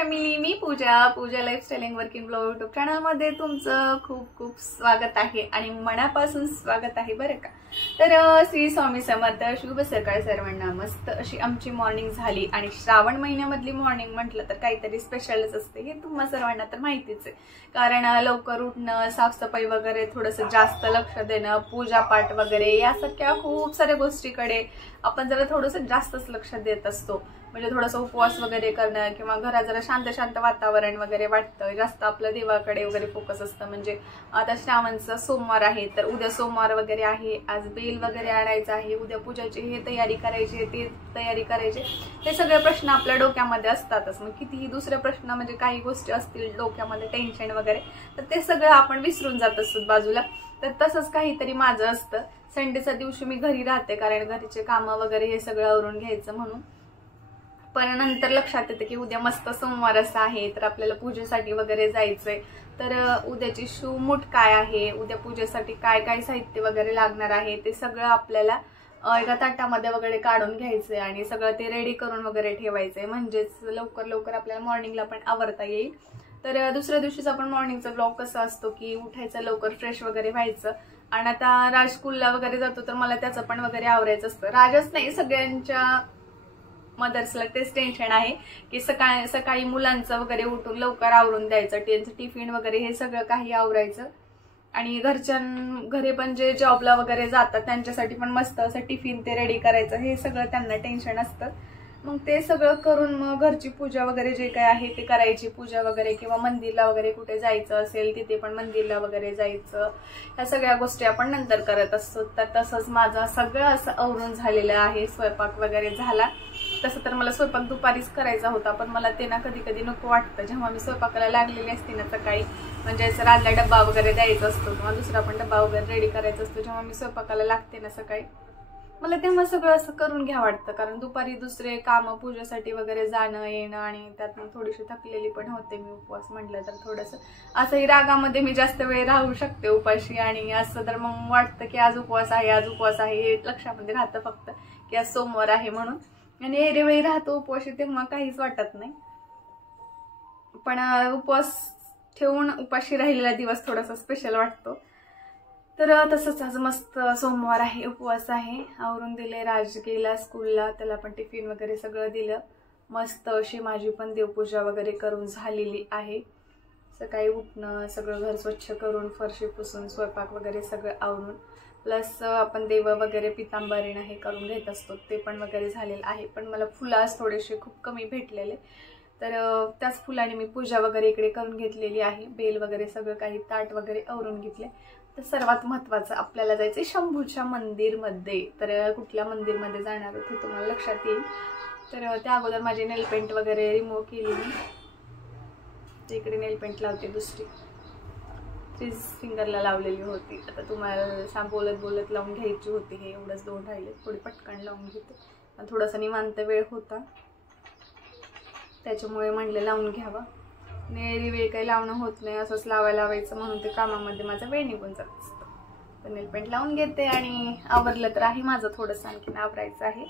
Family, मी पूजा lifestyle working blog YouTube चॅनलमध्ये तुमचं खूप खूप स्वागत आहे आणि मनापासून स्वागत आहे बरं का। तर श्री स्वामी समर्थ, शुभ सकाळ सर्वांना। मस्त अशी आमची मॉर्निंग झाली आणि श्रावण महिन्यामधली मॉर्निंग म्हटलं तर काहीतरी स्पेशलच असते, हे तुम्हा सर्वांना तर माहितीच आहे। कारण लवकर उठणं, साफसफाई वगैरे थोडंसं जास्त लक्ष देणं, पूजा पाठ वगैरे यासारख्या खूप साऱ्या गोष्टीकडे आपण जरा थोडंसं जास्तच लक्ष देत असतो। म्हणजे थोडासा उपवास वगैरे करणं किंवा घरात जरा शांत वातावरण वगैरे वाटतं, जास्त आपलं देवाकडे वगैरे फोकस असतं। म्हणजे आता श्रावणचा सोमवार आहे तर उद्या सोमवार वगैरे आहे, आज बेल वगैरे आणायचं आहे, उद्या पूजाची हे तयारी करायची, ते तयारी करायची, हे सगळे प्रश्न आपल्या डोक्यामध्ये असतातच। मग कितीही दुसरे प्रश्न म्हणजे काही गोष्टी असतील डोक्यामध्ये टेन्शन वगैरे तर ते सगळं आपण विसरून जात असतो बाजूला। तर तसंच काहीतरी माझं असतं। संडेच्या दिवशी मी घरी राहते कारण घरचे कामं वगैरे हे सगळं आवरून घ्यायचं म्हणून। पण नंतर लक्षात येते की उद्या मस्त सोमवार असं आहे तर आपल्याला पूजेसाठी वगैरे जायचंय। तर उद्याची शूमूठ काय आहे, उद्या पूजेसाठी काय काय साहित्य वगैरे लागणार आहे ते सगळं आपल्याला एका ताटामध्ये वगैरे काढून घ्यायचंय आणि सगळं ते रेडी करून वगैरे ठेवायचंय, म्हणजेच लवकर आपल्याला मॉर्निंगला पण आवरता येईल। तर दुसऱ्या दिवशीचा आपण मॉर्निंगचा ब्लॉग कसा असतो की उठायचं, लवकर फ्रेश वगैरे व्हायचं आणि आता राज स्कूलला वगैरे जातो तर मला त्याचं पण वगैरे आवरायचं असतं। राजच नाही, सगळ्यांच्या मदर्सला तेच टेन्शन आहे की सकाळी मुलांचं वगैरे उठून लवकर आवरून द्यायचं, त्यांचं टिफिन वगैरे हे सगळं काही आवरायचं आणि घरी पण जे जॉबला वगैरे जातात त्यांच्यासाठी पण मस्त असं टिफिन ते रेडी करायचं, हे सगळं त्यांना टेन्शन असतं। मग ते सगळं करून मग घरची पूजा वगैरे जे काय आहे ते करायची, पूजा वगैरे किंवा मंदिरला वगैरे कुठे जायचं असेल तिथे पण मंदिरला वगैरे जायचं, ह्या सगळ्या गोष्टी आपण नंतर करत असतो। तर तसंच माझं सगळं असं आवरून झालेलं आहे, स्वयंपाक वगैरे झाला। तसं तर मला स्वयंपाक दुपारीच करायचा होता, पण मला ते ना कधी कधी नको वाटतं जेव्हा मी स्वयंपाकाला लागलेली असते ना सकाळी, म्हणजे असं राजला डब्बा वगैरे द्यायचा असतो किंवा दुसरा पण डब्बा वगैरे रेडी करायचा असतो, जेव्हा मी स्वयंपाकाला लागते ना सकाळी मला तेव्हा सगळं असं करून घ्या वाटतं। कारण दुपारी दुसरे कामं पूजेसाठी वगैरे जाणं येणं आणि त्यात थोडीशी थकलेली पण होते मी, उपवास म्हटलं तर थोडंसं असंही रागामध्ये मी जास्त वेळ राहू शकते उपाशी, आणि असं तर मग वाटतं की आज उपवास आहे हे लक्षामध्ये राहतं फक्त की आज सोमवार आहे म्हणून, आणि एरेवेळी राहतो उपवाशी तेव्हा काहीच वाटत नाही। पण उपवास ठेवून उपाशी राहिलेला दिवस थोडासा स्पेशल वाटतो। तर तसंच आज मस्त सोमवार आहे, उपवास आहे, आवरून दिले, राज गेला स्कूलला, त्याला पण टिफिन वगैरे सगळं दिलं। मस्त अशी माझी पण देवपूजा वगैरे करून झालेली आहे। सकाळी उठणं, सगळं घर स्वच्छ करून, फरशी पुसून, स्वयंपाक वगैरे सगळं आवरून, प्लस आपण देव वगैरे पितांबरीनं हे करून घेत असतो ते पण वगैरे झालेलं आहे। पण मला फुलं आज थोडेसे खूप कमी भेटलेले, तर त्याच फुलाने मी पूजा वगैरे इकडे करून घेतलेली आहे। बेल वगैरे सगळं काही ताट वगैरे आवरून घेतले। तर सर्वात महत्त्वाचं आपल्याला जायचं शंभूच्या मंदिरमध्ये। तर कुठल्या मंदिरमध्ये जाणार होते तुम्हाला लक्षात येईल। तर त्या अगोदर माझी नेल पेंट वगैरे रिमूव्ह केली मी, इकडे नेल पेंट लावते, दुसरी 3 फिंगरला लावलेली होती, आता तुम्हाला बोलत लावून घ्यायची होती, हे एवढंच 2 राहिले, थोडी पटकन लावून घेते, थोडासा निवांत वेळ होता त्याच्यामुळे म्हणले लावून घ्यावा। नेरी वेळ काही लावणं होत नाही, असंच लावायचं म्हणून ते कामामध्ये माझा वेळ निघून जात असतो। तर नेल पेंट लावून घेते आणि आवरलं तर आहे माझं थोडंसं आणखीन आवरायचं आहे,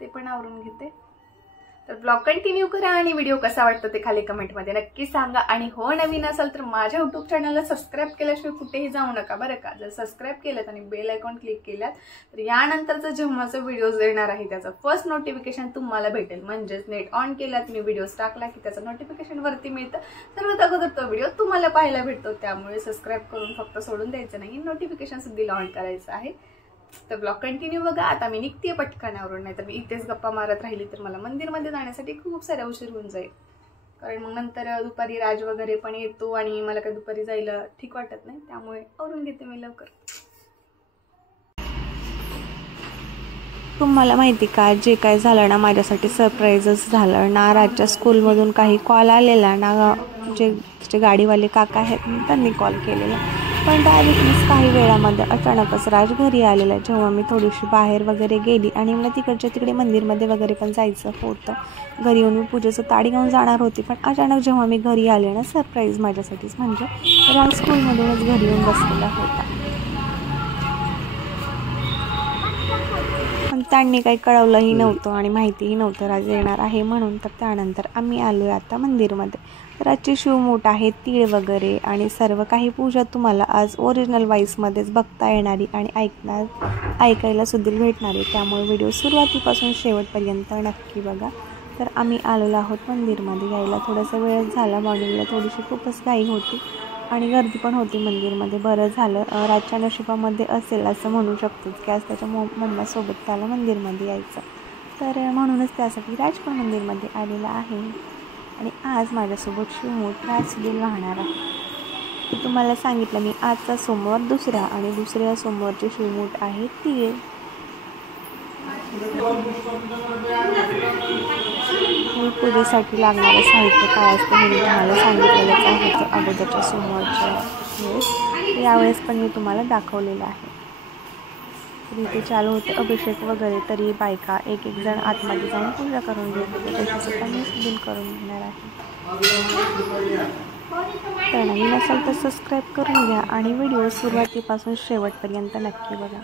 ते पण आवरून घेते। तर ब्लॉग कंटिन्यू करा आणि व्हिडिओ कसा वाटतो ते खाली कमेंटमध्ये नक्की सांगा। आणि हो, नवीन असाल तर माझ्या यूट्यूब चॅनलला सबस्क्राईब केल्याशिवाय कुठेही जाऊ नका बरं का। जर सबस्क्राईब केलं आणि बेल आयकॉन क्लिक केलात तर यानंतरचं जेव्हाचं व्हिडिओज येणार आहे त्याचं फर्स्ट नोटिफिकेशन तुम्हाला भेटेल, म्हणजेच नेट ऑन केलात मी व्हिडिओज टाकला की त्याचं नोटिफिकेशन वरती मिळतं, सर्वात अगोदर तो व्हिडिओ तुम्हाला पाहायला भेटतो। त्यामुळे सबस्क्राईब करून फक्त सोडून द्यायचं नाही, नोटिफिकेशन सुद्धा ऑन करायचं आहे। तर ब्लॉग कंटिन्यू बघा। आता मी निघते पटकनावरून, नाही तर मी इथेच गप्पा मारत राहिली तर मला मंदिरमध्ये जाण्यासाठी खूप साऱ्या उशीर होऊन जाईल, कारण मग नंतर दुपारी राज वगैरे पण येतो आणि मला काही दुपारी जायला ठीक वाटत नाही, त्यामुळे आवरून घेते मी लवकर। तुम्हाला माहिती का, जे काय झालं ना माझ्यासाठी सरप्राईजच झालं ना। राजच्या स्कूलमधून काही कॉल आलेला ना, जे गाडीवाले काका आहेत त्यांनी कॉल केलेला, पण डायरेक्टलीच काही वेळामध्ये अचानकच राज घरी आलेला, जेव्हा मी थोडीशी बाहेर वगैरे गेली आणि मला तिकडे मंदिरमध्ये वगैरे पण जायचं होतं। घरी येऊन मी पूजेचं ताट घेऊन जाणार होती, पण अचानक जेव्हा मी घरी आले ना, सरप्राईज माझ्यासाठीच, म्हणजे राज स्कूलमधूनच घरी येऊन बसलेला होता। पण त्यांनी काही कळवलंही नव्हतं आणि माहितीही नव्हतं राज येणार आहे म्हणून. तर त्यानंतर आम्ही आलो आहे आता मंदिरमध्ये. तर आजची शिवमूठ आहे, तीळ वगैरे आणि सर्व काही पूजा तुम्हाला आज ओरिजिनल व्हॉईसमध्येच बघता येणारी आणि ऐकायला सुद्धा भेटणारी, त्यामुळे व्हिडिओ सुरुवातीपासून शेवटपर्यंत नक्की बघा. तर आम्ही आलेलो आहोत मंदिरमध्ये. यायला थोडासा वेळच झाला, मॉर्निंगला थोडीशी खूपच घाई होती आणि गर्दी पण होती मंदिरमध्ये. बरं झालं राजच्या नशिबामध्ये असेल असं म्हणू शकतो की आज त्याच्या मम्मासोबत त्याला मंदिरमध्ये यायचं. तर म्हणूनच त्यासाठी राज पण मंदिरमध्ये आलेला आहे आणि आज माझ्यासोबत शिवमूठ राजदेखील राहणार आहे. तुम्हाला सांगितलं मी आजचा सोमवार दुसरा आणि दुसऱ्या सोमवारची शिवमूठ आहे तीळ. पूजेसाठी लागणारं साहित्य काय असतं हे मी तुम्हाला सांगितलेलंच आहे ते अगोदरच्या सोमवारच्या वेळेस. यावेळेस पण मी तुम्हाला दाखवलेलं आहे. तर इथे चालू होते अभिषेक वगैरे, तरी बायका एक जण आतमध्ये जाऊन पूजा करून घेत होते. तशीच आता मी सुद्धा करून घेणार आहे. तर नवीन असेल तर सबस्क्राईब करून घ्या आणि व्हिडिओ सुरुवातीपासून शेवटपर्यंत नक्की बघा.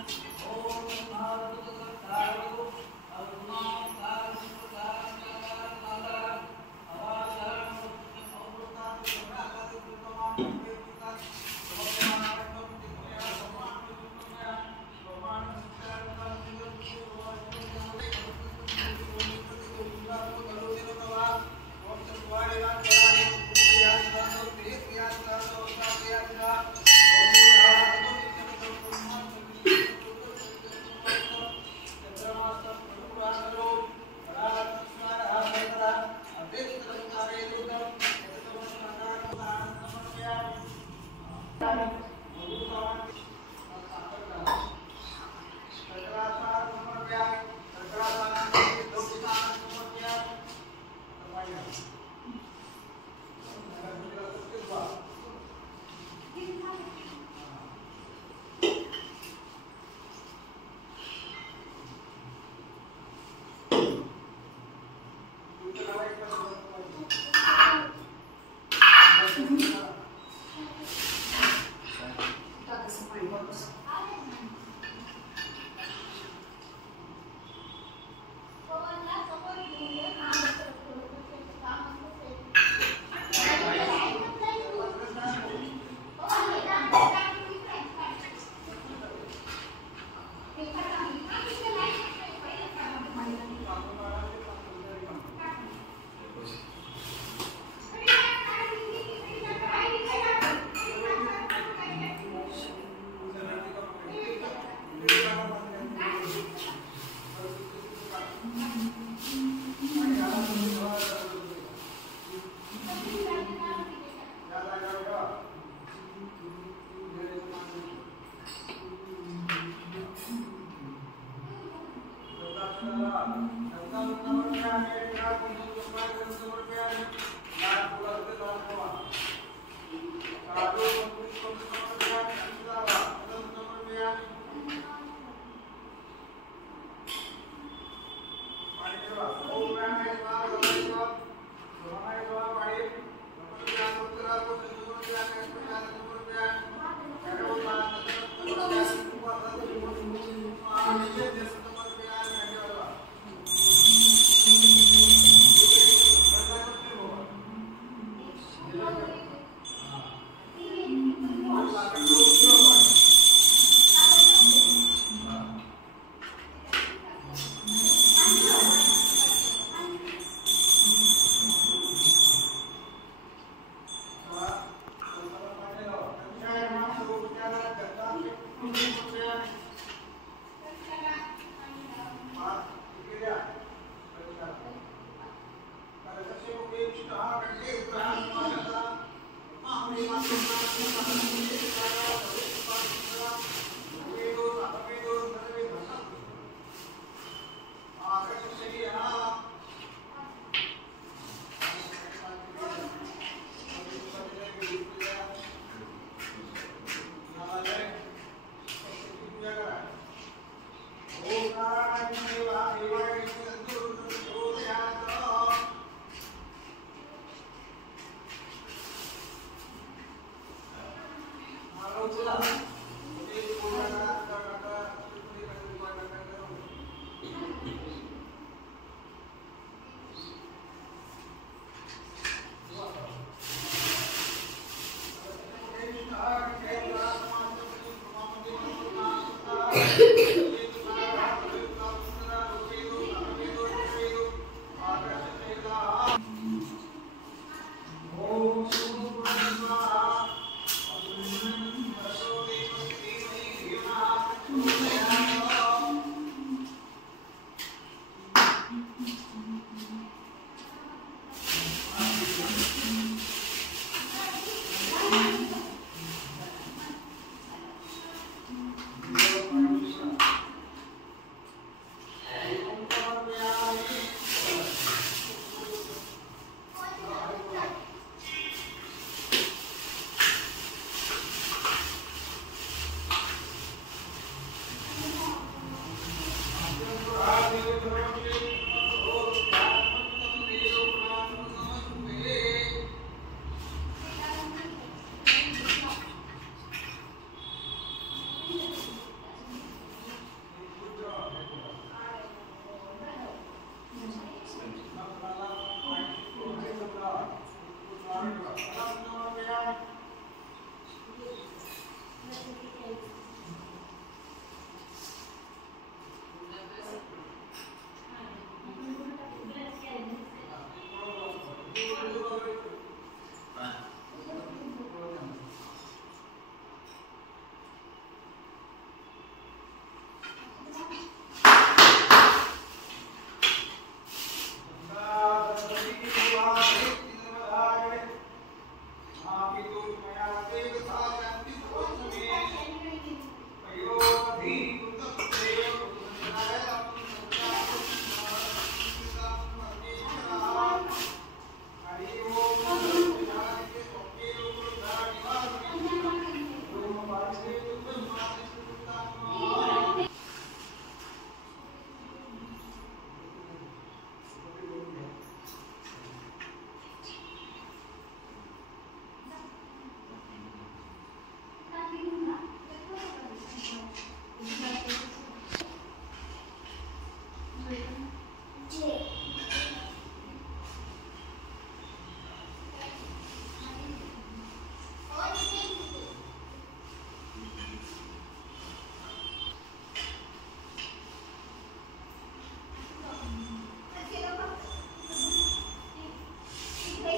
महापितु मया देवता